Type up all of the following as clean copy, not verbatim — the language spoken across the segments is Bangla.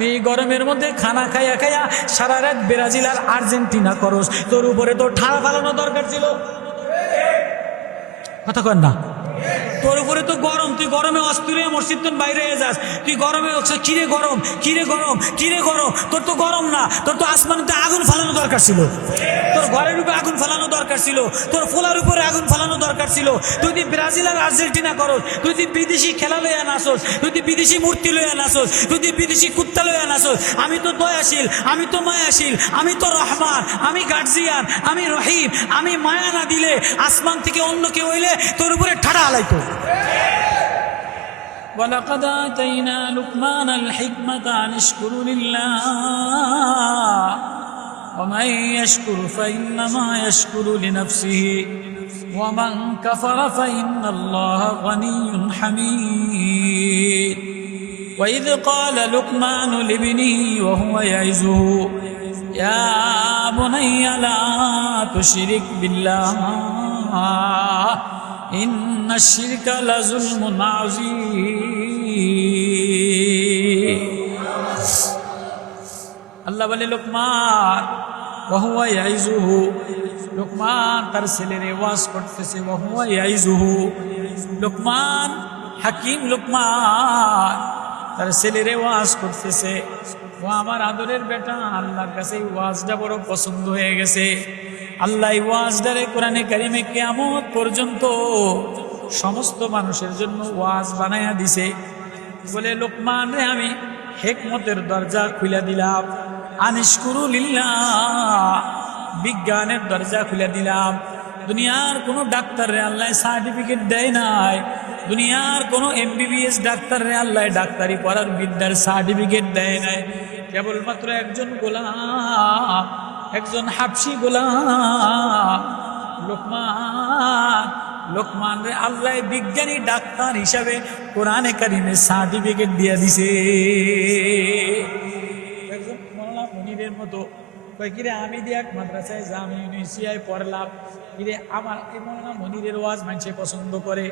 তুই এই গরমের মধ্যে খানা খাইয়া খাইয়া সারা রাত ব্রাজিল আর আর্জেন্টিনা করস, তোর উপরে তো ঠাড়া ফালানো দরকার ছিল। কথা কর না, তোর উপরে তো গরম, তুই গরমে অস্থির হয়ে মসজিদ তো বাইরে হয়ে যাস, তুই গরমে কিরে গরম কিরে গরম কিরে গরম। তোর তো গরম না, তোর তো আসমানিতে আগুন ফালানো দরকার ছিল, তোর ঘরের উপরে আগুন ফালানো দরকার ছিল, তোর ফোলার উপরে আগুন ফালানো দরকার ছিল। তুই তুই ব্রাজিল আর আর্জেন্টিনা করস, তুই তুই বিদেশি খেলা লইয়া নাচস, তুই তুই বিদেশি মূর্তি লইয়া নাচস, তুই তুই বিদেশি কুত্তা লইয়া নাচস। আমি তো দয়াশীল, আমি তো মায়াশীল, আমি তো রহমান, আমি গার্জিয়ান, আমি রহিম। আমি মায়া না দিলে আসমান থেকে অন্য কেউ হইলে তোর উপরে ঠাড়া আলাইতো। وَلَقَدْ آتَيْنَا لُقْمَانَ الْحِكْمَةَ أَنِ اشْكُرْ لِلَّهِ وَمَنْ يَشْكُرْ فَإِنَّمَا يَشْكُرُ لِنَفْسِهِ وَمَنْ كَفَرَ فَإِنَّ اللَّهَ غَنِيٌّ حَمِيدٌ وَإِذْ قَالَ لُقْمَانُ لِابْنِهِ وَهُوَ يَعِظُهُ يَا بُنَيَّ لَا تُشْرِكْ بِاللَّهِ ইন্না শিরকা লাযুলমুন আযীম। আল্লাহ বলে লোকমান ওয়া হুয়া ইয়াইজুহু, লোকমান তার ছেলেরে ওয়াজ করতেছে। ওয়া হুয়া ইয়াইজুহু, লোকমান হাকিম লোকমান তার ছেলেরে ওয়াজ করতেছে। ও আমার আদরের বেটা, আল্লাহর কাছে এই ওয়াজটা বড় পছন্দ হয়ে গেছে। আল্লাহ এই ওয়াজটারে কোরআনে কারিমে কিয়ামত পর্যন্ত সমস্ত মানুষের জন্য ওয়াজ বানায়া দিছে। বলে লোকমান রে আমি হিকমতের দরজা খুলে দিলাম, আনিশকুরু লিল্লাহ, বিজ্ঞানের দরজা খুলে দিলাম। দুনিয়ার কোনো ডাক্তাররে আল্লাহ সার্টিফিকেট দেয় নাই, দুনিয়ার কোনো MBBS ডাক্তাররে আল্লাহ ডাক্তারি পড়ার বিদ্যার সার্টিফিকেট দেয় নাই। কেবলমাত্র একজন গোলাম, একজন হাবশি গোলাম লোকমান, লোকমান রে আল্লাহ বিজ্ঞানী ডাক্তার হিসাবে কোরআনে কারিমে সার্টিফিকেট দিয়ে দিছে। একজন মৌলানা মুনিরের মতো কয় কিরে আমি দিয়ে এক মাদ্রাসায় জামি ইউনিভার্সিটিতে পড়লাম, কিরে আমার এই মৌলানা মুনিরের ওয়াজ মানুষে পছন্দ করে,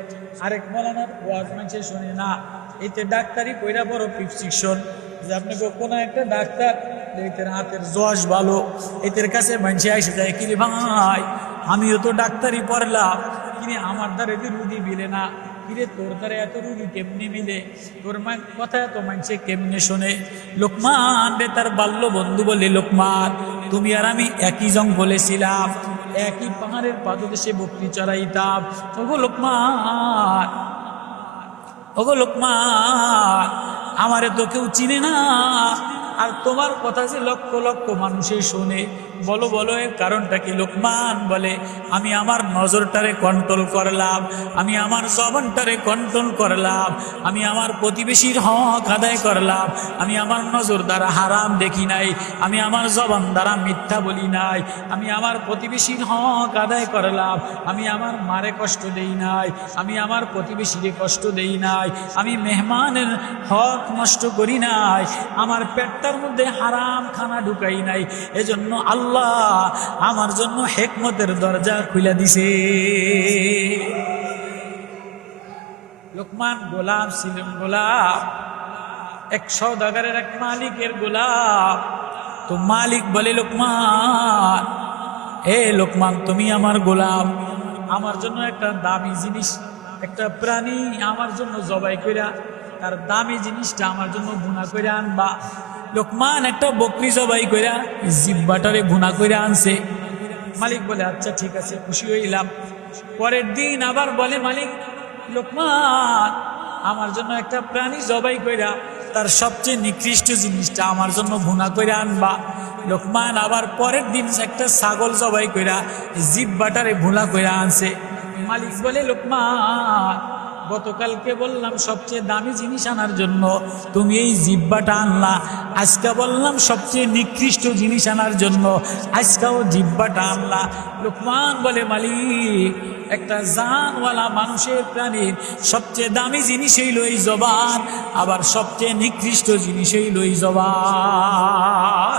আরেক মৌলানার ওয়াজ মানুষে শোনে না। এতে ডাক্তারি কইরা বড় প্রিসক্রিপশন যে আপনি কোনো একটা ডাক্তার এদের হাতের যশ ভালো, এদের কাছে মানুষে এসে যায় কিরে ভাই আমিও তো ডাক্তারি পড়লাম, কিরে আমার দ্বারা এদের রুগী মিলে না, কিরে তোর দ্বারা এত রুগী কেমনি মিলে, তোর কথা এত মানুষে কেমনে শোনে। লোকমান রে তার বাল্য বন্ধু বলে লোকমান তুমি আর আমি একই জঙ্গলে ছিলাম, একই পাহাড়ের পাদদেশে বকরি চড়াইতাম। ওগো লোকমান, ওগো লোকমান আমারে তো কেউ চিনে না, আর তোমার কথা যে লক্ষ লক্ষ মানুষে শোনে, বলো বলো এর কারণটা কি? লোকমান বলে আমি আমার নজরটারে কন্ট্রোল করলাম, আমি আমার জবানটারে কন্ট্রোল করলাম, আমি আমার প্রতিবেশীর হক আদায় করলাম, আমি আমার নজর দ্বারা হারাম দেখি নাই, আমি আমার জবান দ্বারা মিথ্যা বলি নাই, আমি আমার প্রতিবেশীর হক আদায় করলাম, আমি আমার মারে কষ্ট দেই নাই, আমি আমার প্রতিবেশীরে কষ্ট দেই নাই, আমি মেহমানের হক নষ্ট করি নাই, আমার পেটটার মধ্যে হারাম খানা ঢুকাই নাই। এজন্য আল্লাহ আমার জন্য হিকমতের দরজা খুলে দিছে। লোকমান গোলাম ছিলেন, গোলাম এক সওদাগরের এক মালিকের গোলাম। তো মালিক বলে লোকমান, এ লোকমান তুমি আমার গোলাম, আমার জন্য একটা দামি জিনিস, একটা প্রাণী আমার জন্য জবাই কইরা তার দামি জিনিসটা আমার জন্য ভুনা কইরা আনবা। লোকমান একটা বকরি জবাই কইরা জিব্বাটারে ভুনা কইরা আনছে। মালিক বলে আচ্ছা ঠিক আছে, খুশি হইলাম। পরের দিন আবার বলে মালিক, লোকমান আমার জন্য একটা প্রাণী জবাই কইরা তার সবচেয়ে নিকৃষ্ট জিনিসটা আমার জন্য ভুনা কইরা আনবা। লোকমান আবার পরের দিন একটা ছাগল জবাই কইরা জিব্বাটারে ভুনা কইরা আনছে। মালিক বলে লোকমান গতকালকে বললাম সবচেয়ে দামি জিনিস আনার জন্য, তুমি এই জিব্বাটা আনলা, আজকে বললাম সবচেয়ে নিকৃষ্ট জিনিস আনার জন্য, আজকেও জিব্বাটা আনলা। লোকমান বলে মালিক একটা জানওয়ালা মানুষের প্রাণীর সবচেয়ে দামি জিনিস হইল এই জবান, আবার সবচেয়ে নিকৃষ্ট জিনিস হইল এই জবান।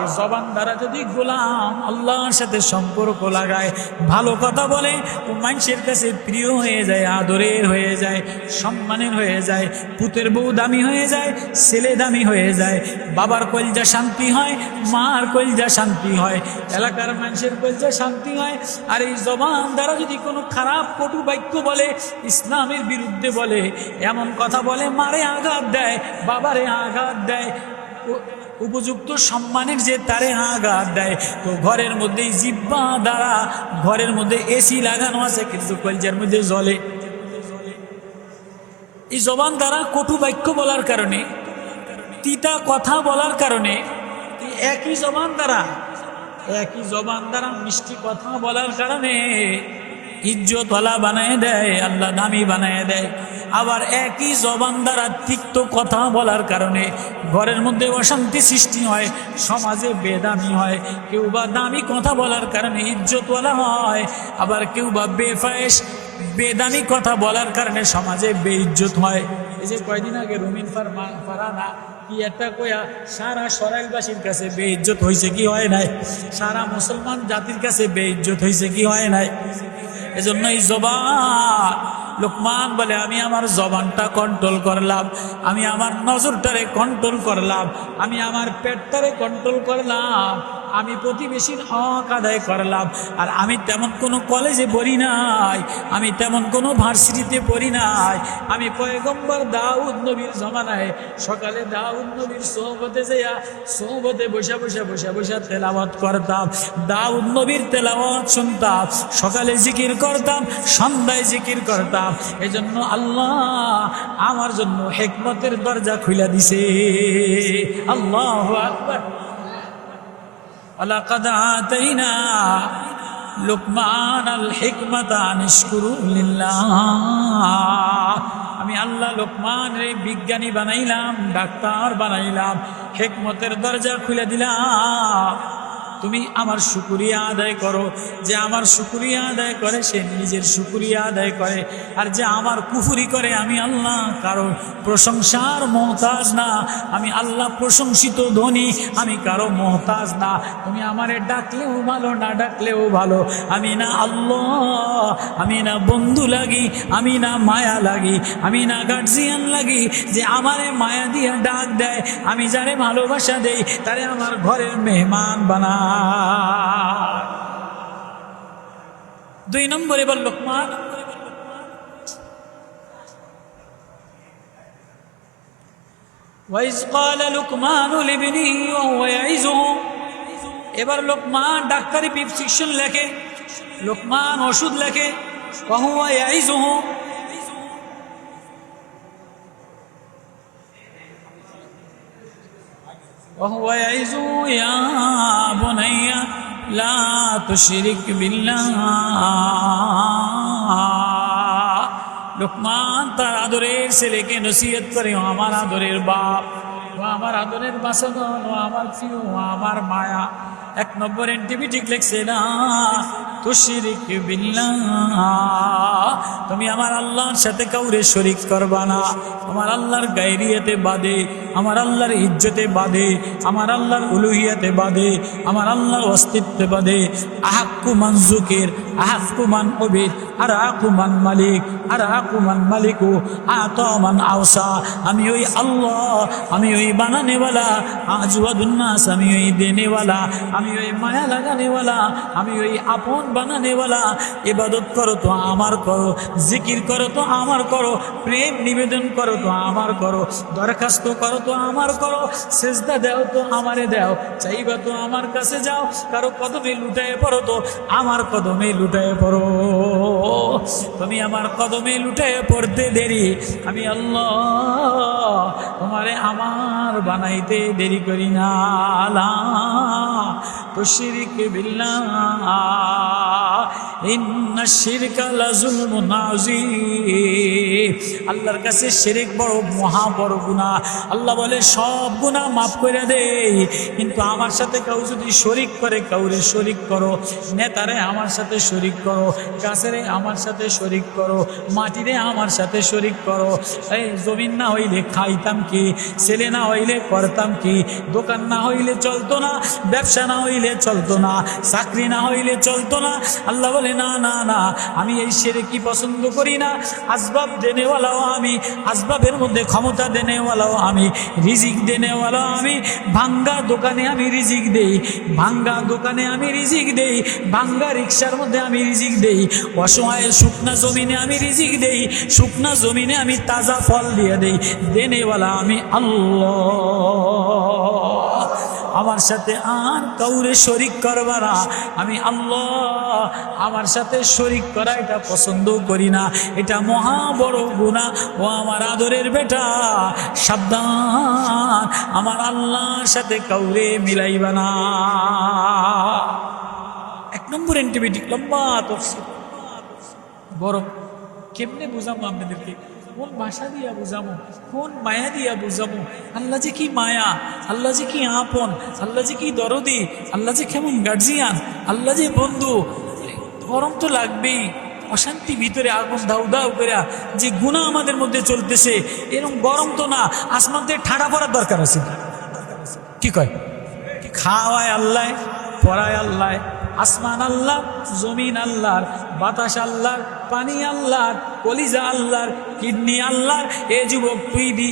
এই জবান দ্বারা যদি গোলাম আল্লাহর সাথে সম্পর্ক লাগায়, ভালো কথা বলে, তো মানুষের কাছে প্রিয় হয়ে যায়, আদরের হয়ে যায়, সম্মানের হয়ে যায়, পুতের বউ দামি হয়ে যায়, ছেলে দামি হয়ে যায়, বাবার কলজা শান্তি হয়, মার কলজা শান্তি হয়, এলাকার মানুষের কলজা শান্তি হয়। আর এই জবান দ্বারা যদি কোনো খারাপ কটু বাক্য বলে, ইসলামের বিরুদ্ধে বলে, এমন কথা বলে, মারে আঘাত দেয়, বাবারে আঘাত দেয়, উপযুক্ত সম্মানের যে তারে আঘাত দেয়, তো ঘরের মধ্যে জিহ্বা দ্বারা, ঘরের মধ্যে এসি লাগানো আছে কিন্তু কলজার মধ্যে জ্বলে। এই জবান দ্বারা কটু বাক্য বলার কারণে, তিতা কথা বলার কারণে, একই জবান দ্বারা মিষ্টি কথা বলার কারণে ইজ্জতওয়ালা বানায় দেয়, আল্লাহ দামি বানায় দেয়। আবার একই জবান দ্বারা তিক্ত কথা বলার কারণে ঘরের মধ্যে অশান্তি সৃষ্টি হয়, সমাজে বেদামি হয়। কেউ বা দামি কথা বলার কারণে ইজ্জতওয়ালা হয়, আবার কেউ বা বেফায়েশ বেদামি কথা বলার কারণে সমাজে বেইজ্জত হয়। এই যে কয়দিন আগে রুমিন ফারহানা কি একটা কয়া সারা সরাইলবাসীর কাছে বেইজ্জত হয়েছে কি হয় নাই? সারা মুসলমান জাতির কাছে বেইজ্জত হয়েছে কি হয় নাই? এজন্য এই জবান, লোকমান বলে আমি আমার জবানটা কন্ট্রোল করলাম, আমি আমার নজরটারে কন্ট্রোল করলাম, আমি আমার পেটটারে কন্ট্রোল করলাম, আমি প্রতিবেশীর হক আদায় করলাম। আর আমি তেমন কোনো কলেজে পড়ি নাই, আমি তেমন কোনো ভার্সিটিতে পড়ি নাই। আমি পয়গম্বর দাউদ নবীর জমানায় সকালে দাউদ নবীর সোহবতে যাইয়া সোহবতে বসে তেলাওয়াত করতাম, দাউদ নবীর তেলাওয়াত শুনতাম, সকালে জিকির করতাম, সন্ধ্যায় জিকির করতাম। এজন্য আল্লাহ আমার জন্য হিকমতের দরজা খুলে দিছে। আল্লাহু আকবার। ওয়ালাকাদ আতাইনা লুকমানাল হিকমাতা আন ইশকুরু লিল্লাহ। আমি আল্লাহ লোকমানের বিজ্ঞানী বানাইলাম, ডাক্তার বানাইলাম, হিকমতের দরজা খুলে দিলাম। তুমি আমার শুকরিয়া আদায় করো। যে আমার শুকরিয়া আদায় করে সে নিজের শুকরিয়া আদায় করে, আর যে আমার কুফরি করে আমি আল্লাহ কারো প্রশংসার মহতাজ না, আমি আল্লাহ প্রশংসিত ধনী, আমি কারো মহতাজ না। তুমি আমারে ডাকলেও ভালো, না ডাকলেও ভালো, আমি না আল্লাহ, আমি না বন্ধু লাগি, আমি না মায়া লাগি, আমি না গার্জিয়ান লাগি যে আমারে মায়া দিয়া ডাক দেয়। আমি যারে ভালোবাসা দেই তারে আমার ঘরের মেহমান বানা। 2 নম্বরে বল লোকমান, ওয়াইজ ক্বালা লুকমানু লিবনিহি ওয়া হুয়া ইয়াইযুহু। এবার লোকমান ডাক্তারি প্রেসক্রিপশন লেখে, লোকমান ওষুধ লেখে, ওয়া হুয়া ইয়াইযুহু। وهو يعظه يا بني لا تشرك بالله। লোকমান তার আদরের ছেলেকে নসিহত করে, ও আমার আদরের বাপ, ও আমার আদরের বাসগণ, ও আমার প্রিয়, ও আমার মায়া। 1 নম্বর অ্যান্টিবায়োটিক লিখছে না তুশরিক বিল্লাহ। তুমি আমার আল্লাহর সাথে কাউরে শরীক করবা না। আমার আল্লাহর গায়রিয়াতে বাদে, আমার আল্লাহর ইজ্জতে বাদে, আমার আল্লাহর উলুহিয়াতে বাদে, আমার আল্লাহর অস্তিত্বে বাদে। আহাক্কু মান যুকির, আহাক্কু মান উবিদ, আর আহাক্কু মান মালিক, আর আহাক্কু মান মালিকু, আতা মান আওসা। আমি ওই আল্লাহ, আমি ওই বানানেওয়ালা, আজওয়াদুন নাস, আমি ওই দেনেওয়ালা, আমি ওই মায়া লাগানেওয়ালা, আমি ওই আপন বানানেওয়ালা। ইবাদত করো তো আমার করো, জিকির করো তো আমার করো, প্রেম নিবেদন করো তো আমার করো, দরখাস্ত করো তো আমার করো, সেজদা দাও তো আমারে দাও, চাইবা তো আমার কাছে যাও, কারো কদমে লুটায় পড়ো তো আমার কদমে লুটায় পড়ো। তুমি আমার কদমে লুটায় পড়তে দেরি, আমি আল্লাহ তোমারে আমার বানাইতে দেরি করি না। লা তুশরিক বিল্লাহ ইন্নাশ শিরকা লাযুলমুন আযীম। আল্লাহর কাছে শিরক বড় মহা বড় গুনাহ। আল্লাহ বলে সব গুনাহ মাফ করে দেই, কিন্তু আমার সাথে কেউ যদি শরিক করে, কাউরে শরিক করো, নেতারে আমার সাথে শরিক করো, গাছেরে আমার সাথে শরিক করো, মাটিরে আমার সাথে শরিক করো। এই জমিন না হইলে খাইতাম কি, ছেলে না হইলে করতাম কি, দোকান না হইলে চলতো না, ব্যবসা না হইলে চলতো না, চাকরি না হইলে চলতো না। আল্লাহ বলে না না না, আমি এই শিরকি পছন্দ করি না। আসবাব দেনেওয়ালাও আমি, আসবাবের মধ্যে ক্ষমতা দেনেওয়ালাও আমি, রিজিক দেনেওয়ালাও আমি। ভাঙ্গা দোকানে আমি রিজিক দেই, ভাঙ্গা দোকানে আমি রিজিক দেই, ভাঙ্গা রিক্সার মধ্যে আমি রিজিক দেই, অসহায় শুকনা জমিনে আমি রিজিক দেই, শুকনা জমিনে আমি তাজা ফল দিয়ে দেই। দেনেওয়ালা আমি আল্লাহ। আমার সাথে আর কাউরে শরিক করবা না, আমি আল্লাহ আমার সাথে শরিক করা এটা পছন্দ করি না, এটা মহা বড় গুনাহ। ও আমার আদরের বেটা, সাবধান, আমার আল্লাহর সাথে কাউরে মিলাইবা না। এক নম্বর অ্যান্টিবায়োটিক, লম্বা তফসিল, বড় কেমনে বুঝাবো আপনাদেরকে, কোন ভাষা দিয়া বুঝাবো, কোন মায়া দিয়া বুঝাবো। আল্লাহ যে কি মায়া, আল্লাহ যে কি আপন, আল্লাহ যে কি দরদি, আল্লাহ যে কেমন গার্জিয়ান, আল্লাহ যে বন্ধু। গরম তো লাগবেই, অশান্তি ভিতরে আগুন দাউ দাউ করে, যে গুনাহ আমাদের মধ্যে চলতেছে, এরকম গরম তো না, আসমান থেকে ঠান্ডা পড়ার দরকার আছে। কি কয়, খাওয়ায় আল্লাহ, পড়ায় আল্লাহ, আসমান আল্লাহ, জমিন আল্লাহর, বাতাস আল্লাহর, পানি আল্লাহর, কলিজা আল্লাহর, কিডনি আল্লাহর। এ যুবক, তুই দি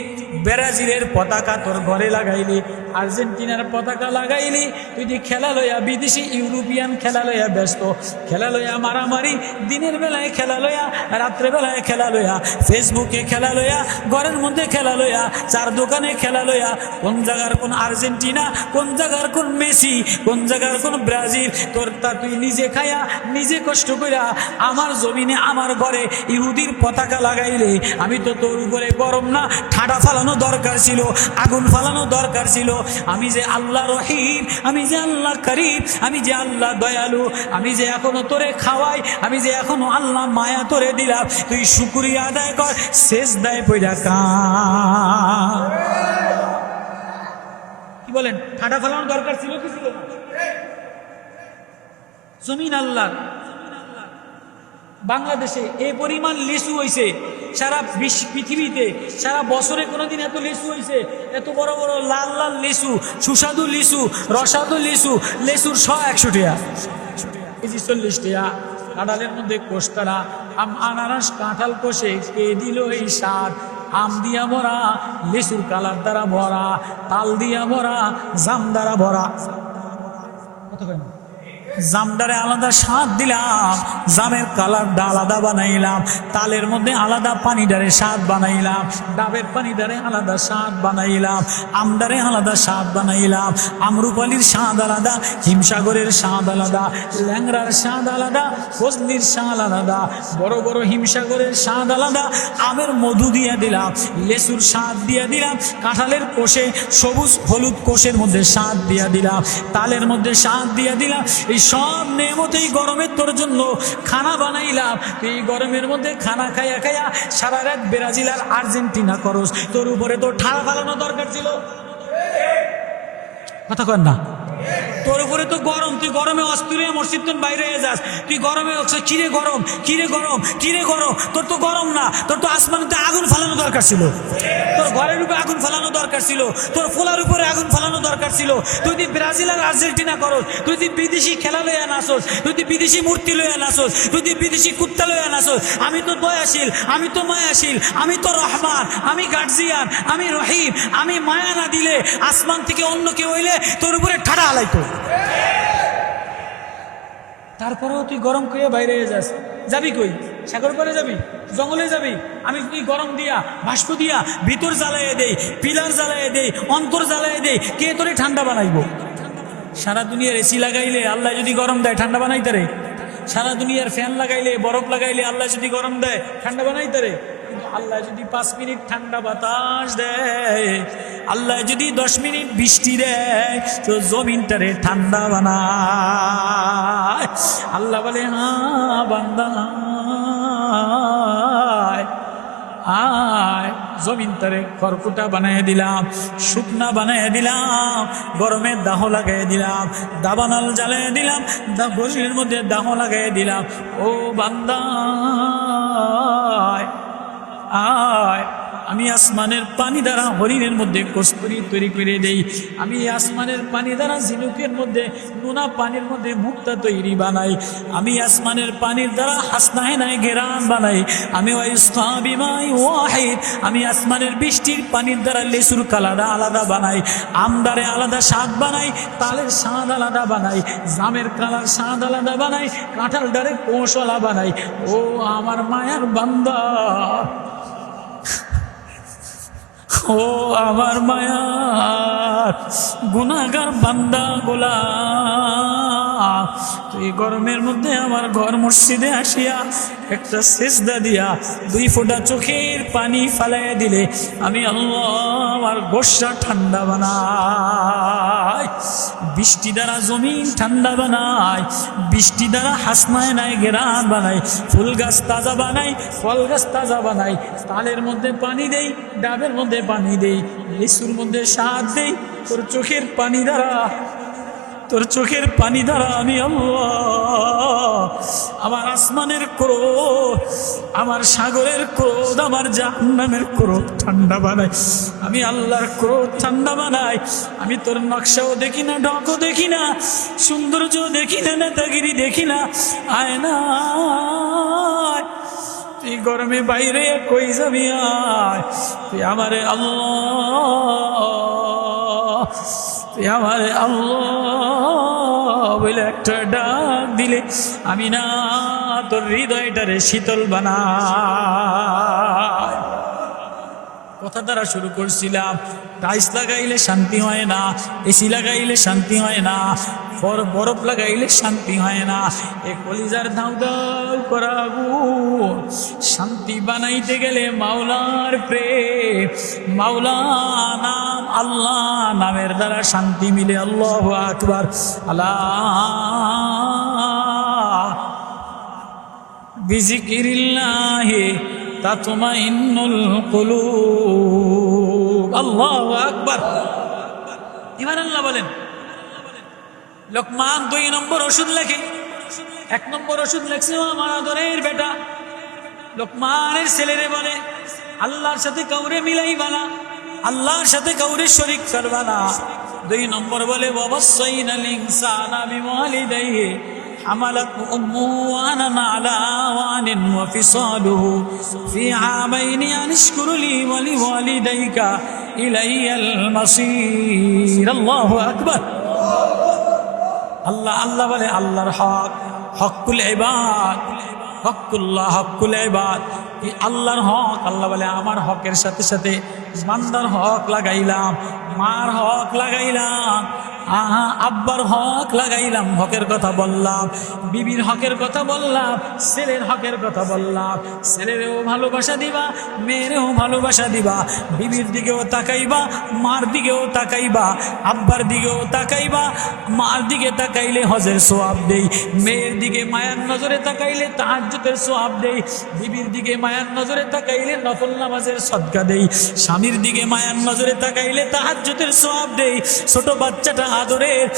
ব্রাজিলের পতাকা তোর ঘরে লাগাইলি, আর্জেন্টিনার পতাকা লাগাইলি, তুই দি খেলা লইয়া বিদেশি ইউরোপিয়ান খেলা লইয়া ব্যস্ত, খেলা লইয়া মারামারি, দিনের বেলায় খেলা লইয়া, রাত্রে বেলায় খেলা লইয়া, ফেসবুকে খেলা লইয়া, ঘরের মধ্যে খেলা লইয়া, চার দোকানে খেলা লইয়া, কোন জায়গার কোন আর্জেন্টিনা, কোন জায়গার কোন মেসি, কোন জায়গার কোন ব্রাজিল, তোর তা তুই নিজে খায়া নিজে কষ্ট কইরা আমার জমিনে আমার ঘরে ইহুদির পতাকা লাগাইলে, আমি তো তোর উপরে গরম না, ঠাডা ফালানো দরকার ছিল, আগুন ফালানো দরকার ছিল। আমি যে আল্লাহ রহিম, আমি যে আল্লাহ করিম, আমি যে আল্লাহ দয়ালু, আমি যে এখনো তোরে খাওয়াই, আমি যে এখনো আল্লাহ মায়া তোরে দিলাম, তুই শুকরিয়া আদায় কর, সেজদায় পইরা কান। কি বলেন, ঠাডা ফালানো দরকার ছিল কি ছিল না? জমিন আল্লাহ। বাংলাদেশে এ পরিমাণ লিচু হয়েছে, সারা পৃথিবীতে সারা বছরে কোনোদিন এত লিচু হয়েছে, এত বড় বড় লাল লাল লিচু, সুস্বাদু লিচু, রসাদু লিচু, লিচুর 100-100 টাকা কেজি, 40 টাকা। কাঁঠালের মধ্যে কোষতারা, আনারস কাঁঠাল কোষে কে দিল এই সার, আম দিয়া ভরা, লিচুর কালার দ্বারা ভরা, তাল দিয়া ভরা, জাম দ্বারা ভরা। কত কেন জামডারে আলাদা স্বাদ দিলাম, জামের কালারটা আলাদা বানাইলাম, তালের মধ্যে আলাদা পানিডারে স্বাদ বানাইলাম, ডাবের পানিডারে আলাদা স্বাদ বানাইলাম, আমডারে আলাদা স্বাদ বানাইলাম। আমরুপালির স্বাদ আলাদা, হিমসাগরের স্বাদ আলাদা, ল্যাংড়ার স্বাদ আলাদা, ফজলির স্বাদ আলাদা, বড় বড় হিমসাগরের স্বাদ আলাদা। আমের মধু দিয়ে দিলাম, লেচুর স্বাদ দিয়ে দিলাম, কাঁঠালের কোষে সবুজ হলুদ কোষের মধ্যে স্বাদ দিয়ে দিলাম, তালের মধ্যে স্বাদ দিয়ে দিলাম। এই সব নেমত এই গরমের তোর জন্য খানা বানাইলাম, তুই এই গরমের মধ্যে খানা খাইয়া খাইয়া সারা রাত ব্রাজিল আর আর্জেন্টিনা করস, তোর উপরে তো ঠাড়া ফালানো দরকার ছিল। কথা কর না, তোর উপরে তো গরম, তুই গরমে অস্থির হয়ে মসজিদ বাইরে হয়ে যাস, তুই গরমে কিরে গরম, কিরে গরম, কিরে গরম। তোর তো গরম না, তোর তো আসমানিতে আগুন ফালানো দরকার ছিল, তোর ঘরের উপরে আগুন ফালানো দরকার ছিল, তোর ফোলার উপরে আগুন ফালানো দরকার ছিল। তুই তুই ব্রাজিল আর আর্জেন্টিনা করস, তুই তুই বিদেশি খেলা লইয়া নাচস, তুই তুই বিদেশি মূর্তি লইয়া নাচস, তুই তুই বিদেশি কুত্তা লইয়া নাচস। আমি তো দয়াশীল, আমি তো মায়াশীল, আমি তো রহমান, আমি গার্জিয়ান, আমি রহিম। আমি মায়া না দিলে আসমান থেকে অন্য কেউ হইলে তোর উপরে ঠাড়া হালাইতো। তারপরেও তুই গরম খেয়ে বাইরে যাস, যাবি কই? সাগর পারে যাবি, জঙ্গলে যাবি? আমি তুই গরম দিয়া, বাষ্প দিয়া ভিতর জ্বালাইয়ে দেই, পিলার জ্বালাইয়ে দেই, অন্তর জ্বালাইয়ে দেই, কে তোরে ঠান্ডা বানাইবো? সারা দুনিয়ার এসি লাগাইলে আল্লাহ যদি গরম দেয় ঠান্ডা বানাইতে রে? সারা দুনিয়ার ফ্যান লাগাইলে, বরফ লাগাইলে আল্লাহ যদি গরম দেয় ঠান্ডা বানাইতে রে? কিন্তু আল্লাহ যদি 5 মিনিট ঠান্ডা বাতাস দেয়, আল্লাহ যদি 10 মিনিট বৃষ্টি দেয়, তো জমিনটারে ঠান্ডা বানায়। আল্লাহ বলে, হ্যাঁ বান্দা আয়, জমিন তারে খড়কুটা বানাই দিলাম, শুকনা বানাই দিলাম, গরমের দাহ লাগাই দিলাম, দাবানল জ্বালাই দিলাম, গরমের মধ্যে দাহ লাগাই দিলাম। ও বান্দা আয়, আমি আসমানের পানি দ্বারা হরিণের মধ্যে কস্তুরী তৈরি করে দেই, আমি আসমানের পানি দ্বারা ঝিনুকের মধ্যে নোনা পানির মধ্যে মুক্তা তৈরি বানাই, আমি আসমানের পানির দ্বারা হাসনাহেনায় ঘেরান বানাই, আমি ওয়াহিদ, আমি আসমানের বৃষ্টির পানির দ্বারা লেসুর কালারটা আলাদা বানাই, আমদারে আলাদা স্বাদ বানাই, তালের স্বাদ আলাদা বানাই, জামের কালার স্বাদ আলাদা বানাই, কাঁঠাল ডারে কৌশলা বানাই। ও আমার মায়ার বান্দা, ও আমার মায়ার গুনাহগার বান্দা গোলাম, তুই গরমের মধ্যে আমার ঘর মসজিদে আসিয়া একটা সেজদা দিয়া 2 ফোঁটা চোখের পানি ফালাইয়া দিলে আমি আল্লাহ আমার গোসা ঠান্ডা বানাই, বৃষ্টি দ্বারা জমিন ঠান্ডা বানাই, বৃষ্টি দ্বারা হাসনাহেনায় ঘেরান বানাই, ফুল গাছ তাজা বানাই, ফল গাছ তাজা বানাই, তালের মধ্যে পানি দেই, ডাবের মধ্যে পানি দেই, লিচুর মধ্যে স্বাদ দেই, তোর চোখের পানি দ্বারা, তোর চোখের পানি দ্বারা আমি আল্লাহ আমার আসমানের ক্রোধ, আমার সাগরের ক্রোধ, আমার জাহান্নামের ক্রোধ ঠান্ডা বানাই, আমি আল্লাহর ক্রোধ ঠান্ডা বানাই। আমি তোর নকশাও দেখি না, ঢকও দেখি না, সৌন্দর্য দেখি না, নেতাগিরি দেখি না, আয়না তুই গরমে বাইরে কই যাবি আয়, তুই আমারে আল্লাহ, তুই আমারে আল্লাহ বলে একটা ডাক দিলে আমি না তোর হৃদয়টারে শীতল বানাই। কথা দ্বারা শুরু করছিলাম, টাইলস লাগাইলে শান্তি হয় না, এসি লাগাইলে শান্তি হয় না, বরফ লাগাইলে শান্তি হয় না, এ কলিজার দাউ দাউ করা আগুন শান্তি বানাইতে গেলে মাওলার প্রেম, মাওলা নাম, আল্লাহ নামের দ্বারা শান্তি মিলে। আল্লাহু আকবার। আল্লাহ বিজিকিরিল্লাহি তাতমাইন্নুল কুলুব। আল্লাহু আকবার। এবার আল্লাহ বলেন, লোকমান 2 নম্বর ওষুধ লেখে, 1 নম্বর ওষুধ লেখছে আমার আদরের বেটা। লোকমানের ছেলেরে বলে আল্লাহর সাথে কাউরে মিলাইবা না, আল্লাহর সাথে কাউরে শরীক করবা না। 2 নম্বর বলে ওয়াসাইনাল ইনসানা বিওয়ালিদাইহি حملته أمه وأنا على وان وفصاله في عامين أن اشكر لي ولوالديك إلي المصير। الله أكبر। আল্লাহ আল্লাহ বলে আল্লাহর হক, হকুল ইবাদ, হকুল্লাহ, হকুল ইবাদ, এই আল্লাহর হক। আল্লাহ বলে আমার হকের সাথে সাথে বান্দার হক লাগাইলাম, মার হক লাগাইলাম, আব্বার হক লাগাইলাম, হকের কথা বললাম, বিবির হকের কথা বললাম, ছেলের হকের কথা বললাম। ছেলেরেও ভালোবাসা দিবা, মেয়েরেও ভালোবাসা দিবা, বিবির দিকেও তাকাইবা, মার দিকেও তাকাইবা, আব্বার দিকেও তাকাইবা। মার দিকে তাকাইলে হজের সোয়াব দেই, মেয়ের দিকে মায়ার নজরে তাকাইলে তাহাজ্জুদের সোয়াব দেই, বিবির দিকে মায়ার নজরে তাকাইলে নফল নামাজের সদকা দেই, স্বামীর দিকে মায়ার নজরে তাকাইলে তাহাজ্জুদের সোয়াব দেই। ছোট বাচ্চাটা আদরের,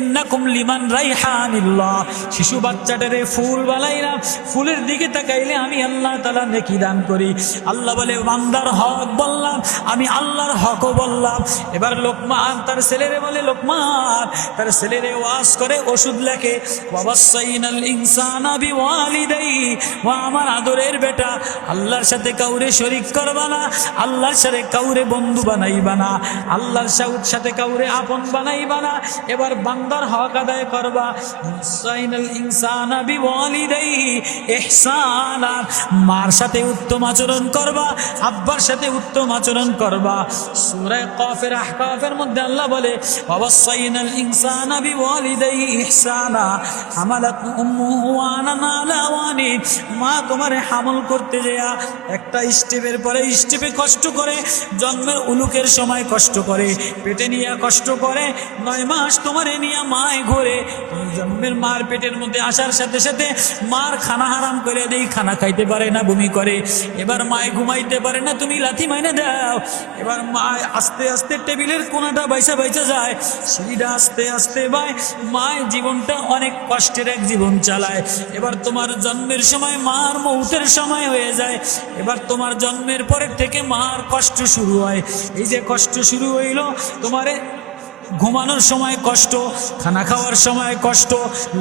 ইন্নাকুম লিমান রাইহানিল্লাহ, শিশু বাচ্চাটারে ফুল বানাইলাম, ফুলের দিকে তাকাইলে আমি আল্লাহ তাআলা নেকি দান করি। আল্লাহ বলে বান্দার হক বললাম, আমি আল্লাহর হকও বললাম। এবার লোকমান তার ছেলেরে বলে, লোকমান তার ছেলেরে ওয়াজ করে, ওষুধ লেখে, ওয়াসাইনাল ইনসানা বিওয়ালিদাইহি, ও আমার আদরের বেটা, আল্লাহর সাথে কাউরে শরীক করবা না, আল্লাহর সাথে কাউরে বন্ধু বানাইবা না, আল্লাহর সাথে কাউরে আপন বানাইবা না। এবার বান্দার হক আদায় করবা। ওয়াসাইনাল ইনসানা বিওয়ালিদাইহি ইহসানা, মার সাথে উত্তম আচরণ করবা, আব্বার সাথে উত্তম আচরণ করবা। সূরা কাফের আহকাফের মধ্যে আল্লাহ বলে ওয়াসাইনাল ইনসানা বিওয়ালিদাইহি ইহসানা হামালাতহু উম্মুহু ওয়ানা আলা ওয়ানি, মা তোমারে হামল করতে যায় একটা স্টেপের পরে স্টেপে কষ্ট করে, জন্মের উলুকের সময় কষ্ট করে, পেটে নিয়ে কষ্ট করে, 9 মাস তোমারে নিয়ে নিয়ে মায় ঘুরে, তুমি জন্মের মার পেটের মধ্যে আসার সাথে সাথে মার খানা হারাম করে দেই, খানা খাইতে পারে না, বমি করে। এবার মায় ঘুমাইতে পারে না, তুমি লাথি মাইনে দাও। এবার মায় আস্তে আস্তে টেবিলের কোনাটা বাইসা বাইসা যায়, সিঁড়িটা আস্তে আস্তে বাই, মায় জীবনটা অনেক কষ্টের এক জীবন চালায়। এবার তোমার জন্মের সময় মার মৌতের সময় হয়ে যায়। এবার তোমার জন্মের পরের থেকে মার কষ্ট শুরু হয়। এই যে কষ্ট শুরু হইল, তোমারে ঘুমানোর সময় কষ্ট, খানা খাওয়ার সময় কষ্ট,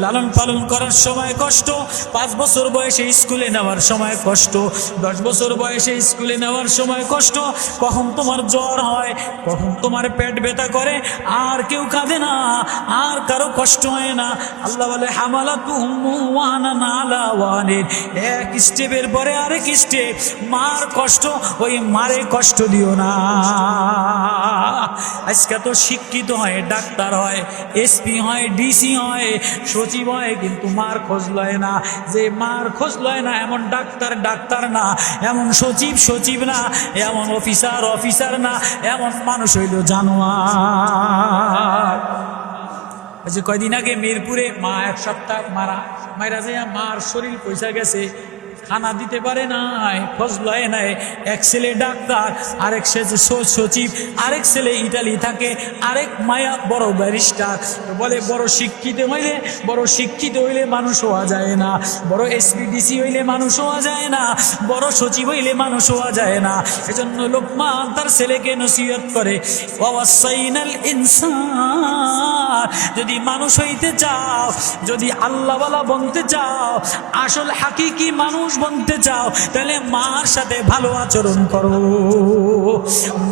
লালন পালন করার সময় কষ্ট, 5 বছর বয়সে স্কুলে নেওয়ার সময় কষ্ট, 10 বছর বয়সে স্কুলে নেওয়ার সময় কষ্ট। কখন তোমার জ্বর হয়, কখন তোমার পেট ব্যথা করে, আর কেউ কাঁদে না, আর কারো কষ্ট হয় না। আল্লাহ বলে হামালাতু উম্মু ওয়াহানান আলা ওয়াহানিন, এক স্টেপের পরে আরেক স্টেপ। মার কষ্ট, ওই মারে কষ্ট দিও না। আজকে তো শিক্ষিত হয়, ডাক্তার হয়, এসপি হয়, ডিসি হয়, সচিব হয়, কিন্তু মার খোঁজ লয় না। যে মার খোঁজ লয় না এমন ডাক্তার ডাক্তার না, এমন সচিব সচিব না, এমন অফিসার অফিসার না, এমন মানুষ হইল জানোয়ার। যে কয়দিন আগে মিরপুরে মা 1 সপ্তাহ মারা যায়, মার শরীর পয়সা গেছে, খানা দিতে পারে নাই, খোঁজ লয় নাই। এক ছেলে ডাক্তার, আরেক সচিব, আরেক ছেলে ইটালি থাকে, আরেক মায়া বড় ব্যারিস্টার। বলে বড় শিক্ষিত হইলে মানুষ হওয়া যায় না, বড় এসপিডিসি হইলে মানুষ হওয়া যায় না, বড় সচিব হইলে মানুষ হওয়া যায় না। এজন্য লোকমান তার ছেলেকে নসিহত করে, ওয়াসাইনাল ইনসান, যদি মানুষ হইতে চাও, যদি আল্লাহওয়ালা বনতে চাও, আসল হাকিকি মানুষ বনতে চাও, তাহলে মার সাথে ভালো আচরণ করো।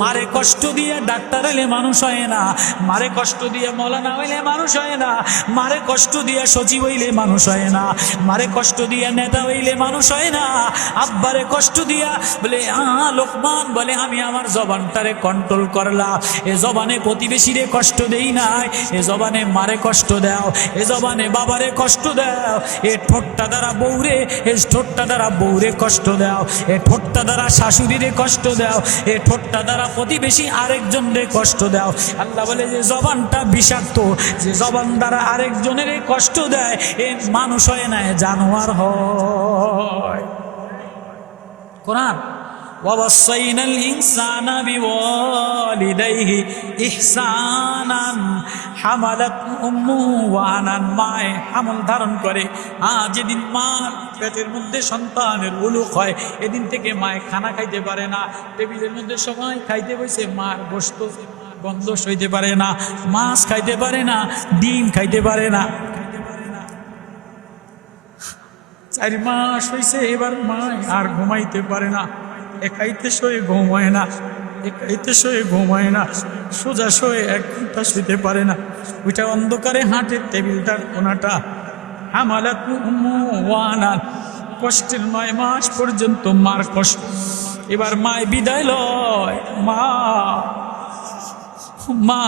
মারে কষ্ট দিয়ে ডাক্তার হইলে মানুষ হয় না, মারে কষ্ট দিয়ে মৌলানা হইলে মানুষ হয় না, মারে কষ্ট দিয়ে সচিব হইলে মানুষ হয় না, মারে কষ্ট দিয়ে নেতা হইলে মানুষ হয় না। আব্বারে কষ্ট দিয়া বলে লোকমান বলে আমি আমার জবানটারে কন্ট্রোল করলাম, এ জবানে প্রতিবেশীরে কষ্ট দেই নাই, এ জবানে মারে কষ্ট দাও, এ জবানে বাবারে কষ্ট দাও, এ ঠোঁটটা দ্বারা বউরে, এ ঠোঁটটা দ্বারা বউরে কষ্ট দাও, এ ঠোঁটটা দ্বারা শাশুড়িরে কষ্ট দাও, এ ঠোঁটটা দ্বারা প্রতিবেশী আরেকজনরে কষ্ট দাও। আল্লাহ বলে যে জবানটা বিষাক্ত, যে জবান দ্বারা আরেকজনের কষ্ট দেয়, এ মানুষ হয় না, জানোয়ার হয়। কোরআন ওয়াসাইনাল ইনসানা বিওয়ালিদাইহি ইহসানান হামালাত উম্মুহু ওয়াহানান, মায়ে হামল ধারণ করে, যেদিন মার পেটের মধ্যে সন্তানের উলুক হয়, এদিন থেকে মায়ে খানা খাইতে পারে না। টেবিলের মধ্যে সবাই খাইতে বসে, মার গোশত গন্ধ সইতে পারে না, মাছ খাইতে পারে না, ডিম খাইতে পারে না। 4 মাস হয়েছে, এবার মায় আর ঘুমাইতে পারে না, একাইতে শোয়ে ঘুমায় না, একাইতে শোয়ে ঘুমায় না, সোজা শোয়ে 1 ঘন্টা শুইতে পারে না। ওইটা অন্ধকারে হাঁটের টেবিলটার কোনাটা। হামালাতু উম্মুহু ওয়াহানান, কষ্টের 9 মাস পর্যন্ত মার কষ্ট। এবার মায় বিদায় লয়, মা মা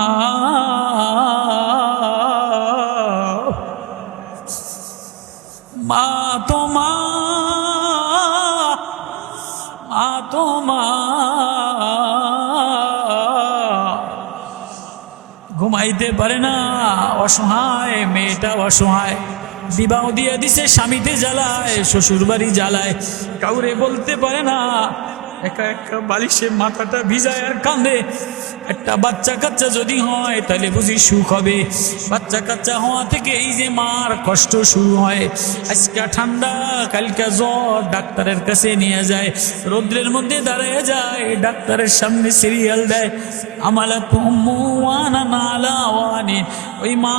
মা তো মা, মা তো মা, ঘুমাইতে পারে না, অসহায় মেয়েটা, অসহায়। বিবাহ দিয়ে দিছে, স্বামীতে জ্বালায়, শ্বশুর বাড়ি জ্বালায়, কাউরে বলতে পারে না, একা একা বালিশে মাথাটা ভিজায় আর কাঁদে। একটা বাচ্চা কাচ্চা যদি হয় তাহলে বুঝি সুখ হবে। বাচ্চা কাচ্চা হওয়া থেকে এই যে মার কষ্ট শুরু হয়। আজকে ঠান্ডা, কালকে জ্বর, ডাক্তারের কাছে নিয়ে যায়, রৌদ্রের মধ্যে দাঁড়িয়ে যায়, ডাক্তারের সামনে সিরিয়াল দেয়, হামালাতু উম্মুহু ওয়াহানান আলা ওয়াহানিন। ওই মা,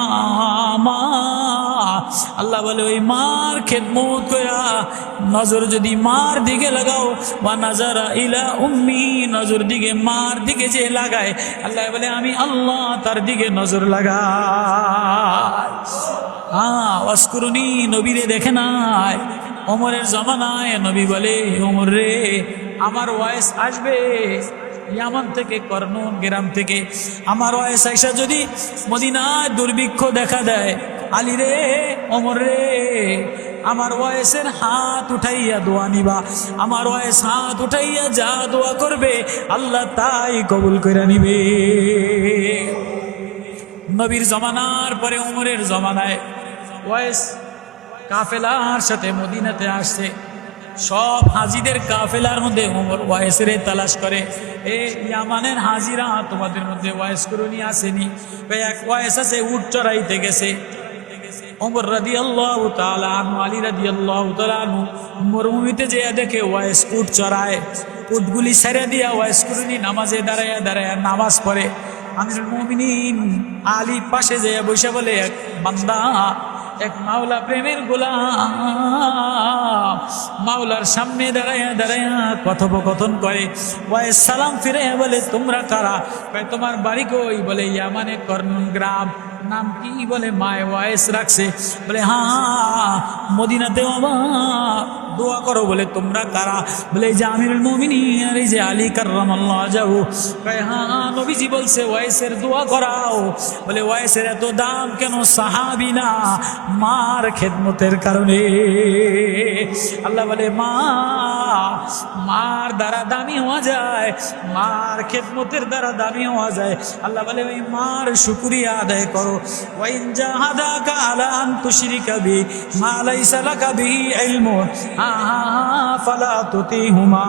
আল্লাহ বলে ওই মার খেদমত কইরা নজর যদি মার দিকে লাগাও, ওয়া নাজারা ইলা উম্মি, নজর দিকে মার দিকে যে লাগায়, আল্লাহ বলে আমি আল্লাহ তার দিকে নজর লাগাই। ওয়াসকুরুনি, নবীরে দেখে নাই, ওমরের জামানায় নবী বলে ওমর রে, আমার ওয়াইস আসবে ইয়ামান থেকে, কর্ণন গ্রাম থেকে, আমার ওয়াইস আইসা যদি মদিনায় দুর্ভিক্ষ দেখা দেয়, আলী রে, ওমর রে, আমার ওয়াইসের হাত উঠাইয়া দোয়া নিবা, আমার ওয়াইস হাত উঠাইয়া যা দোয়া করবে আল্লাহ তাই কবুল করে নিবে। নবীর জমানার পরে উমরের জমানায় ওয়াইস কাফেলার সাথে মদিনাতে আসছে। সব হাজিদের কাফেলার মধ্যে উমর ওয়াইসের তালাশ করে, এ ইয়ামানের হাজিরা তোমাদের মধ্যে ওয়াইস করুনি আসেনি? এক ওয়াইস আছে, উট চড়াইতে গেছে। ওমর রাদিয়াল্লাহু তাআলা আনহু, আলী রাদিয়াল্লাহু তাআলা আনহু মরুভূমিতে যেয়ে দেখে ওয়াইস উট চড়ায়। উটগুলি ছেড়ে দিয়া ওয়াইস করুনি নামাজে দাঁড়ায়া দাঁড়ায়া নামাজ পড়ে। আমিরুল মুমিনিন আলী পাশে যেয়ে বসে বলে, এক বান্দা, এক মাওলা প্রেমের গোলাম মাওলার সামনে দাঁড়ায়া দাঁড়ায়া কথোপকথন করে। ওয়াইস সালাম ফিরে বলে, তোমরা কারা? তোমার বাড়ি কই? বলে ইয়ামানে কর্নুল গ্রাম। নাম কি? বলে মায় ওয়াইস রাখছে। বলে হ্যাঁ, মদিনাতেও আমার দোয়া করো। বলে তোমরা কারা? বলে এই যে আমিরুল মুমিনিন আর এই যে আলী কাররামাল্লাহু ওয়াজহু। হ্যাঁ, নবীজি বলছে ওয়াইসের দোয়া করাও। বলে ওয়াইসের এত দাম কেন? সাহাবী না, মার খেদমতের কারণে। আল্লাহ বলে মার দ্বারা দামি হওয়া যায়, মার খেদমতের দ্বারা দামি হওয়া যায়। আল্লাহ বলে ওই মার শুকরিয়া আদায় করো। ওয়াইন জাহাদাকা আলা আন তুশরিকা বি মা লাইসা লাকা বিহি ইলমুন ফালা তুতিহুমা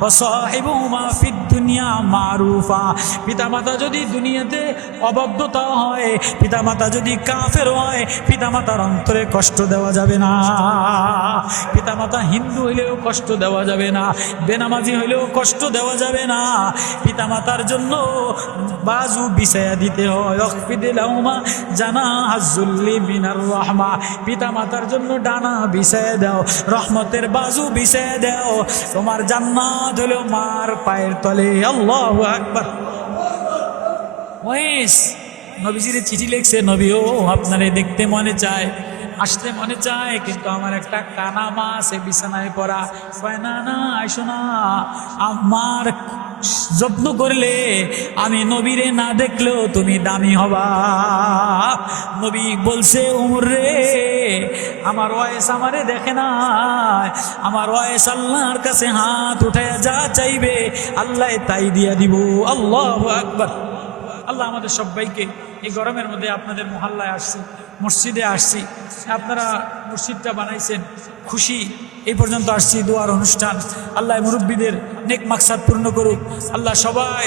ওয়া সাহিবুহুমা ফিদ দুনিয়া মারুফা। পিতামাতা যদি দুনিয়াতে অবাধ্যতা হয়, পিতামাতা যদি কাফের হয়, পিতামাতার অন্তরে কষ্ট দেওয়া যাবে না। পিতামাতা হিন্দু হইলেও কষ্ট দেওয়া যাবে না, বেনামাজি হইলেও কষ্ট দেওয়া যাবে না। পিতামাতার জন্য বাজু বিছায়া দিতে হয়। অখফিদিলাহুমা জানাহাজ্জুল্লি মিনার রাহমা। পিতামাতার জন্য ডানা বিছায়া দাও, রহমতের বাজু বিছায়া দাও। তোমার জান্নাত হলো মার পায়ের তলে। আল্লাহু আকবার। ওয়াইস নবীজির চিঠি লিখছে, নবীও আপনারে দেখতে মনে চায়, আসতে মনে চায়, কিন্তু আমার একটা কানা মা আছে বিছানায় পড়া। না না, আইসো না, আমার যত্ন করলে আমি নবীরে না দেখলেও তুমি দামি হবা। নবী বলছে, উমর রে, আমার ওয়াইস আমারে দেখে না, আমার ওয়াইস আল্লাহর কাছে হাত উঠায় যা চাইবে আল্লাহ তাই দিয়া দিব। আল্লাহু আকবার। আল্লাহ আমাদের সবাইকে এই গরমের মধ্যে আপনাদের মহল্লায় আসছি, মসজিদে আসছি, আপনারা মসজিদটা বানাইছেন, খুশি। এই পর্যন্ত আসছি দোয়ার অনুষ্ঠান। আল্লাহ মুরব্বীদের নেক মাকসাদ পূর্ণ করুক। আল্লাহ সবাই